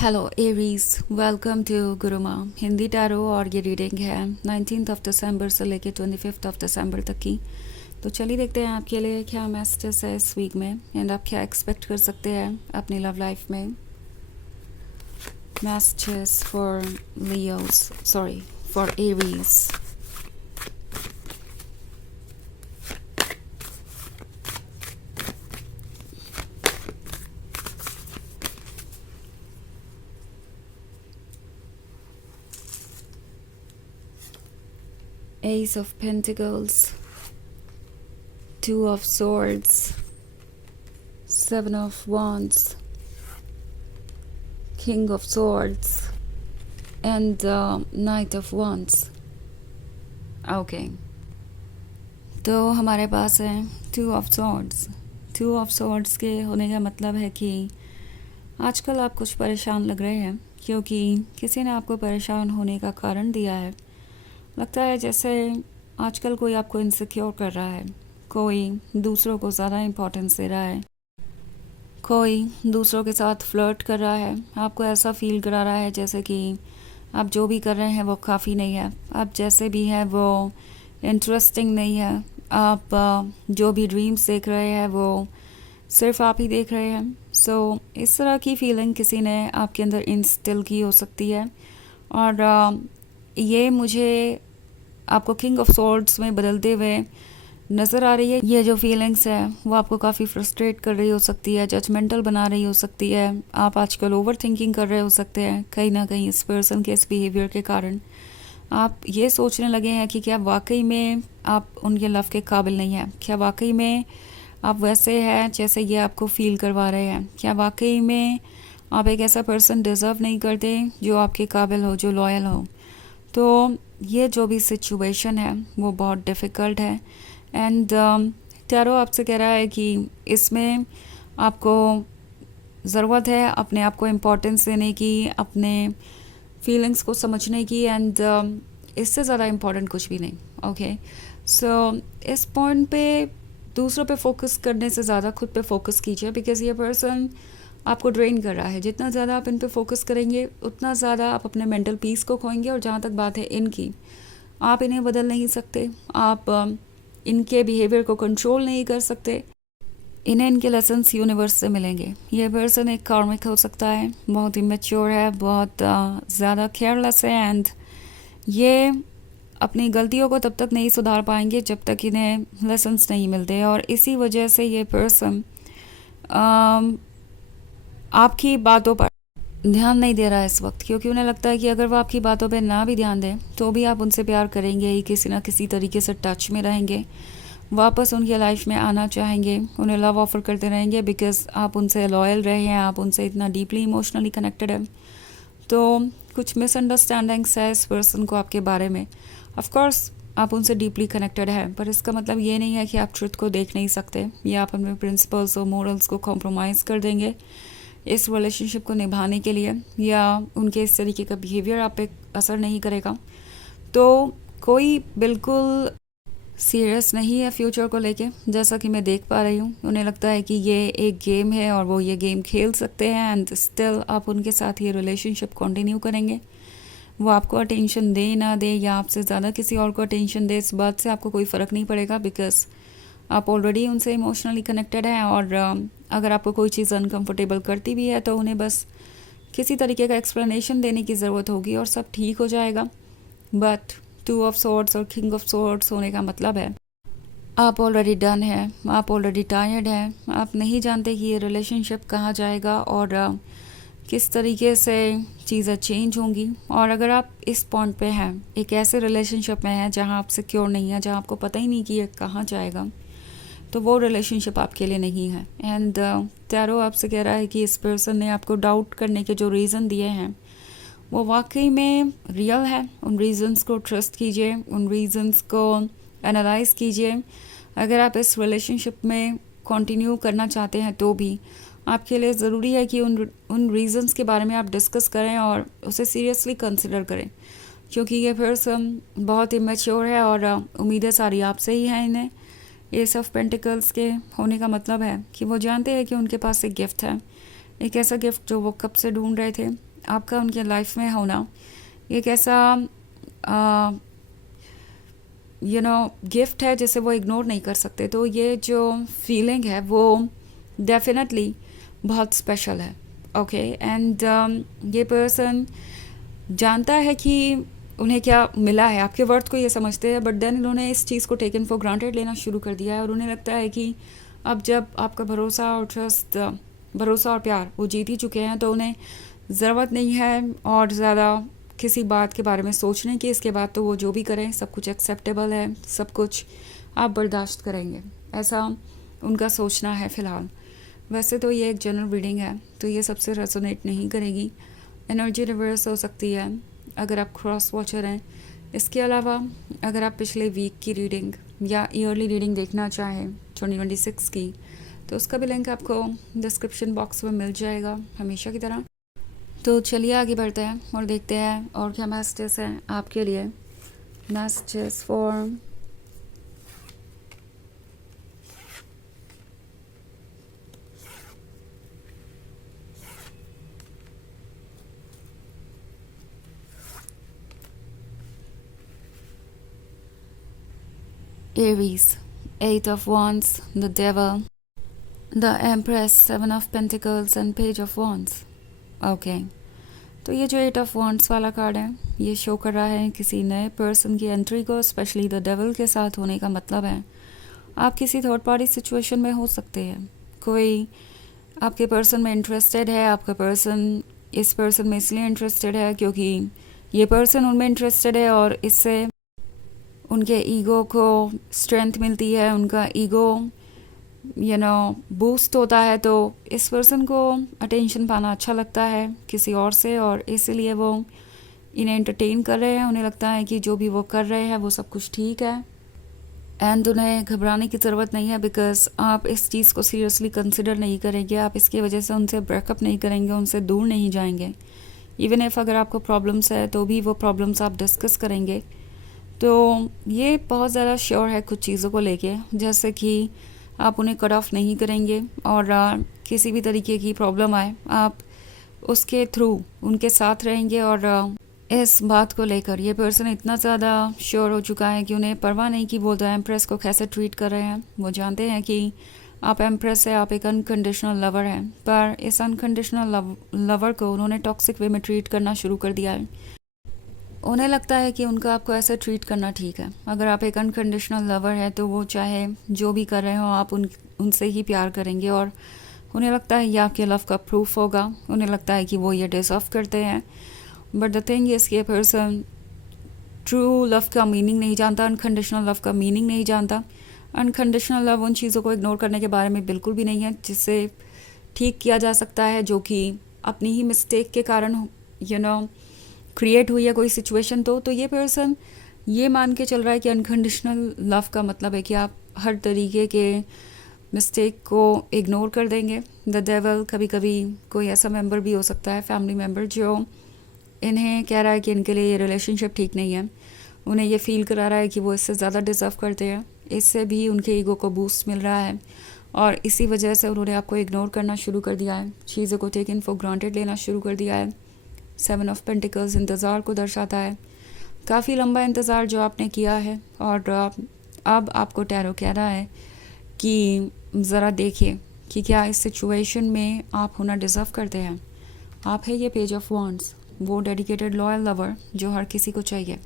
Hello Aries, welcome to Guruma Hindi tarot. और ये reading है 19 दिसंबर से लेके 25 दिसंबर तक की। तो चलिए देखते हैं आपके लिए क्या मैसेजेस है इस वीक में एंड आप क्या एक्सपेक्ट कर सकते हैं अपनी लव लाइफ में। Messages for Leos, sorry for Aries. Ace of Pentacles, Two of Swords, Seven of Wands, King of Swords and Knight of Wands. Okay, तो हमारे पास है two of swords. Two of swords के होने का मतलब है कि आजकल आप कुछ परेशान लग रहे हैं क्योंकि किसी ने आपको परेशान होने का कारण दिया है। लगता है जैसे आजकल कोई आपको इनसिक्योर कर रहा है, कोई दूसरों को ज़्यादा इम्पोर्टेंस दे रहा है, कोई दूसरों के साथ फ्लर्ट कर रहा है, आपको ऐसा फील करा रहा है जैसे कि आप जो भी कर रहे हैं वो काफ़ी नहीं है, आप जैसे भी हैं वो इंटरेस्टिंग नहीं है, आप जो भी ड्रीम्स देख रहे हैं वो सिर्फ आप ही देख रहे हैं। सो इस तरह की फीलिंग किसी ने आपके अंदर इंस्टिल की हो सकती है और ये मुझे आपको किंग ऑफ सॉर्ड्स में बदलते हुए नज़र आ रही है। ये जो फीलिंग्स है वो आपको काफ़ी फ्रस्ट्रेट कर रही हो सकती है, जजमेंटल बना रही हो सकती है। आप आजकल ओवर थिंकिंग कर रहे हो सकते हैं कहीं ना कहीं इस पर्सन के इस बिहेवियर के कारण। आप ये सोचने लगे हैं कि क्या वाकई में आप उनके लव के काबिल नहीं हैं, क्या वाकई में आप वैसे हैं जैसे ये आपको फील करवा रहे हैं, क्या वाकई में आप एक ऐसा पर्सन डिज़र्व नहीं करते जो आपके काबिल हो, जो लॉयल हो। तो ये जो भी सिचुएशन है वो बहुत डिफ़िकल्ट है एंड टैरो आपसे कह रहा है कि इसमें आपको ज़रूरत है अपने आप को इम्पोर्टेंस देने की, अपने फीलिंग्स को समझने की एंड इससे ज़्यादा इम्पोर्टेंट कुछ भी नहीं। ओके, सो इस पॉइंट पे दूसरों पे फोकस करने से ज़्यादा खुद पे फोकस कीजिए बिकॉज़ ये पर्सन आपको ड्रेन कर रहा है। जितना ज़्यादा आप इन पे फोकस करेंगे उतना ज़्यादा आप अपने मेंटल पीस को खोएंगे। और जहाँ तक बात है इनकी, आप इन्हें बदल नहीं सकते, आप इनके बिहेवियर को कंट्रोल नहीं कर सकते। इन्हें इनके लेसन्स यूनिवर्स से मिलेंगे। ये पर्सन एक कार्मिक हो सकता है, बहुत इमेच्योर है, बहुत ज़्यादा केयरलेस है एंड ये अपनी गलतियों को तब तक नहीं सुधार पाएंगे जब तक इन्हें लेसन्स नहीं मिलते। और इसी वजह से ये पर्सन आपकी बातों पर ध्यान नहीं दे रहा है इस वक्त, क्योंकि उन्हें लगता है कि अगर वो आपकी बातों पे ना भी ध्यान दें तो भी आप उनसे प्यार करेंगे ही, किसी ना किसी तरीके से टच में रहेंगे, वापस उनकी लाइफ में आना चाहेंगे, उन्हें लव ऑफर करते रहेंगे बिकॉज आप उनसे लॉयल रहे हैं, आप उनसे इतना डीपली इमोशनली कनेक्टेड है। तो कुछ मिसअंडरस्टैंडिंग्स है इस पर्सन को आपके बारे में। ऑफकोर्स आप उनसे डीपली कनेक्टेड है, पर इसका मतलब ये नहीं है कि आप ट्रुथ को देख नहीं सकते या आप अपने प्रिंसिपल्स और मोरल्स को कॉम्प्रोमाइज़ कर देंगे इस रिलेशनशिप को निभाने के लिए, या उनके इस तरीके का बिहेवियर आप पे असर नहीं करेगा। तो कोई बिल्कुल सीरियस नहीं है फ्यूचर को लेके, जैसा कि मैं देख पा रही हूँ। उन्हें लगता है कि ये एक गेम है और वो ये गेम खेल सकते हैं एंड स्टिल आप उनके साथ ये रिलेशनशिप कंटिन्यू करेंगे। वो आपको अटेंशन दे ना दे या आपसे ज़्यादा किसी और को अटेंशन दे, इस बात से आपको कोई फ़र्क नहीं पड़ेगा बिकॉज आप ऑलरेडी उनसे इमोशनली कनेक्टेड हैं। और अगर आपको कोई चीज़ अनकंफर्टेबल करती भी है तो उन्हें बस किसी तरीके का एक्सप्लेनेशन देने की ज़रूरत होगी और सब ठीक हो जाएगा। बट टू ऑफ सॉर्ड्स और किंग ऑफ सॉर्ड्स होने का मतलब है आप ऑलरेडी डन है, आप ऑलरेडी टायर्ड हैं, आप नहीं जानते कि ये रिलेशनशिप कहाँ जाएगा और किस तरीके से चीज़ें चेंज होंगी। और अगर आप इस पॉइंट पे हैं, एक ऐसे रिलेशनशिप में हैं जहाँ आप सिक्योर नहीं है, जहाँ आपको पता ही नहीं कि ये कहाँ जाएगा, तो वो रिलेशनशिप आपके लिए नहीं है। एंड टैरो आपसे कह रहा है कि इस पर्सन ने आपको डाउट करने के जो रीज़न दिए हैं वो वाकई में रियल है। उन रीज़न्स को ट्रस्ट कीजिए, उन रीज़न्स को एनालाइज कीजिए। अगर आप इस रिलेशनशिप में कंटिन्यू करना चाहते हैं तो भी आपके लिए ज़रूरी है कि उन रीज़न्स के बारे में आप डिस्कस करें और उसे सीरियसली कंसिडर करें, क्योंकि ये पर्सन बहुत इमेच्योर है और उम्मीदें सारी आपसे ही हैं इन्हें। एस ऑफ पेंटिकल्स के होने का मतलब है कि वो जानते हैं कि उनके पास एक गिफ्ट है, एक ऐसा गिफ्ट जो वो कब से ढूंढ रहे थे, आपका उनके लाइफ में होना एक ऐसा गिफ्ट है जिसे वो इग्नोर नहीं कर सकते। तो ये जो फीलिंग है वो डेफिनेटली बहुत स्पेशल है। ओके एंड ये पर्सन जानता है कि उन्हें क्या मिला है, आपके वर्थ को ये समझते हैं, बट देन इन्होंने इस चीज़ को टेकन फॉर ग्रांटेड लेना शुरू कर दिया है और उन्हें लगता है कि अब जब आपका भरोसा और ट्रस्ट, भरोसा और प्यार वो जीत ही चुके हैं तो उन्हें ज़रूरत नहीं है और ज़्यादा किसी बात के बारे में सोचने की। इसके बाद तो वो जो भी करें सब कुछ एक्सेप्टेबल है, सब कुछ आप बर्दाश्त करेंगे, ऐसा उनका सोचना है फ़िलहाल। वैसे तो ये एक जनरल रीडिंग है तो ये सबसे रेजोनेट नहीं करेगी, एनर्जी रिवर्स हो सकती है अगर आप क्रॉस वॉचर हैं। इसके अलावा अगर आप पिछले वीक की रीडिंग या ईयरली रीडिंग देखना चाहें 2026 की, तो उसका भी लिंक आपको डिस्क्रिप्शन बॉक्स में मिल जाएगा हमेशा की तरह। तो चलिए आगे बढ़ते हैं और देखते हैं और क्या मैसेजेस हैं आपके लिए। Messages for Aries, 8 of Wands, the Devil, the Empress, 7 of Pentacles and Page of Wands. Okay तो ये जो 8 ऑफ वॉन्ड्स वाला कार्ड है ये शो कर रहा है किसी नए पर्सन की एंट्री को, स्पेशली द डेविल के साथ होने का मतलब है आप किसी थर्ड पार्टी सिचुएशन में हो सकते हैं। कोई आपके पर्सन में इंटरेस्टेड है, आपका पर्सन इस पर्सन में इसलिए इंटरेस्टेड है क्योंकि ये पर्सन उनमें इंटरेस्टेड है और इससे उनके ईगो को स्ट्रेंथ मिलती है, उनका ईगो बूस्ट होता है। तो इस पर्सन को अटेंशन पाना अच्छा लगता है किसी और से और इसीलिए वो इन्हें एंटरटेन कर रहे हैं। उन्हें लगता है कि जो भी वो कर रहे हैं वो सब कुछ ठीक है एंड उन्हें घबराने की ज़रूरत नहीं है बिकॉज आप इस चीज़ को सीरियसली कंसिडर नहीं करेंगे, आप इसकी वजह से उनसे ब्रेकअप नहीं करेंगे, उनसे दूर नहीं जाएंगे। इवन इफ़ अगर आपको प्रॉब्लम्स है तो भी वो प्रॉब्लम्स आप डिस्कस करेंगे। तो ये बहुत ज़्यादा श्योर है कुछ चीज़ों को लेके, जैसे कि आप उन्हें कट ऑफ नहीं करेंगे और किसी भी तरीके की प्रॉब्लम आए आप उसके थ्रू उनके साथ रहेंगे। और इस बात को लेकर ये पर्सन इतना ज़्यादा श्योर हो चुका है कि उन्हें परवाह नहीं कि वो द एम्प्रेस को कैसे ट्रीट कर रहे हैं। वो जानते हैं कि आप एम्प्रेस है, आप एक अनकंडीशनल लवर हैं, पर इस अनकंडीशनल लवर को उन्होंने टॉक्सिक वे में ट्रीट करना शुरू कर दिया है। उन्हें लगता है कि उनका आपको ऐसे ट्रीट करना ठीक है। अगर आप एक अनकंडीशनल लवर है तो वो चाहे जो भी कर रहे हो आप उनसे ही प्यार करेंगे और उन्हें लगता है ये आपके लव का प्रूफ होगा। उन्हें लगता है कि वो ये डिजर्व करते हैं। बट द थिंग इज़ ये पर्सन ट्रू लव का मीनिंग नहीं जानता, अनकंडीशनल लव का मीनिंग नहीं जानता। अनकंडीशनल लव उन चीज़ों को इग्नोर करने के बारे में बिल्कुल भी नहीं है जिससे ठीक किया जा सकता है, जो कि अपनी ही मिस्टेक के कारण क्रिएट हुई है कोई सिचुएशन। तो ये पर्सन ये मान के चल रहा है कि अनकंडीशनल लव का मतलब है कि आप हर तरीके के मिस्टेक को इग्नोर कर देंगे। द डेविल कभी कभी कोई ऐसा मेंबर भी हो सकता है, फैमिली मेंबर, जो इन्हें कह रहा है कि इनके लिए ये रिलेशनशिप ठीक नहीं है। उन्हें ये फील करा रहा है कि वो इससे ज़्यादा डिज़र्व करते हैं, इससे भी उनके ईगो को बूस्ट मिल रहा है और इसी वजह से उन्होंने आपको इग्नोर करना शुरू कर दिया है, चीज़ों को टेकन फॉर ग्रांटेड लेना शुरू कर दिया है। 7 ऑफ पेंटिकल्स इंतज़ार को दर्शाता है, काफ़ी लंबा इंतज़ार जो आपने किया है और अब आपको टैरो कह रहा है कि ज़रा देखिए कि क्या इस सिचुएशन में आप होना डिज़र्व करते हैं। आप है ये पेज ऑफ वॉन्ड्स, वो डेडिकेटेड लॉयल लवर जो हर किसी को चाहिए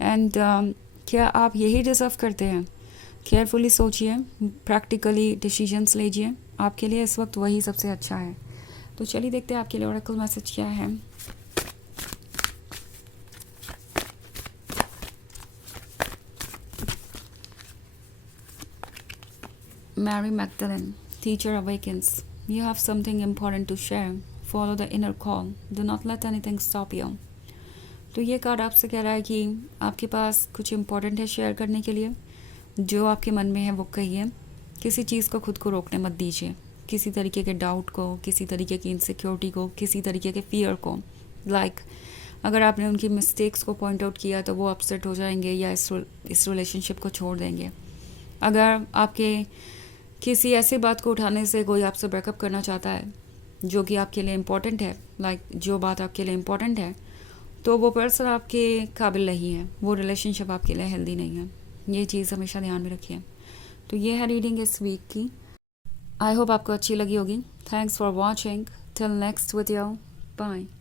एंड क्या आप यही डिज़र्व करते हैं। केयरफुली सोचिए, प्रैक्टिकली डिसीजंस लीजिए, आपके लिए इस वक्त वही सबसे अच्छा है। तो चलिए देखते हैं आपके लिए ओरेकल मैसेज क्या है। Mary Magdalene, teacher awakens. You have something important to share. Follow the inner call. Do not let anything stop you. तो ये कार्ड आपसे कह रहा है कि आपके पास कुछ इम्पोर्टेंट है शेयर करने के लिए, जो आपके मन में है वो कहिए। किसी चीज़ को खुद को रोकने मत दीजिए, किसी तरीके के डाउट को, किसी तरीके की इनसिक्योरिटी को, किसी तरीके के फियर को। अगर आपने उनकी मिस्टेक्स को पॉइंट आउट किया तो वो अपसेट हो जाएंगे या इस रिलेशनशिप को छोड़ देंगे। अगर आपके किसी ऐसी बात को उठाने से कोई आपसे ब्रेकअप करना चाहता है जो कि आपके लिए इम्पोर्टेंट है, लाइक जो बात आपके लिए इम्पोर्टेंट है, तो वो पर्सन आपके काबिल नहीं है, वो रिलेशनशिप आपके लिए हेल्दी नहीं है। ये चीज़ हमेशा ध्यान में रखिए। तो ये है रीडिंग इस वीक की। आई होप आपको अच्छी लगी होगी। Thanks for watching. Till next video, bye.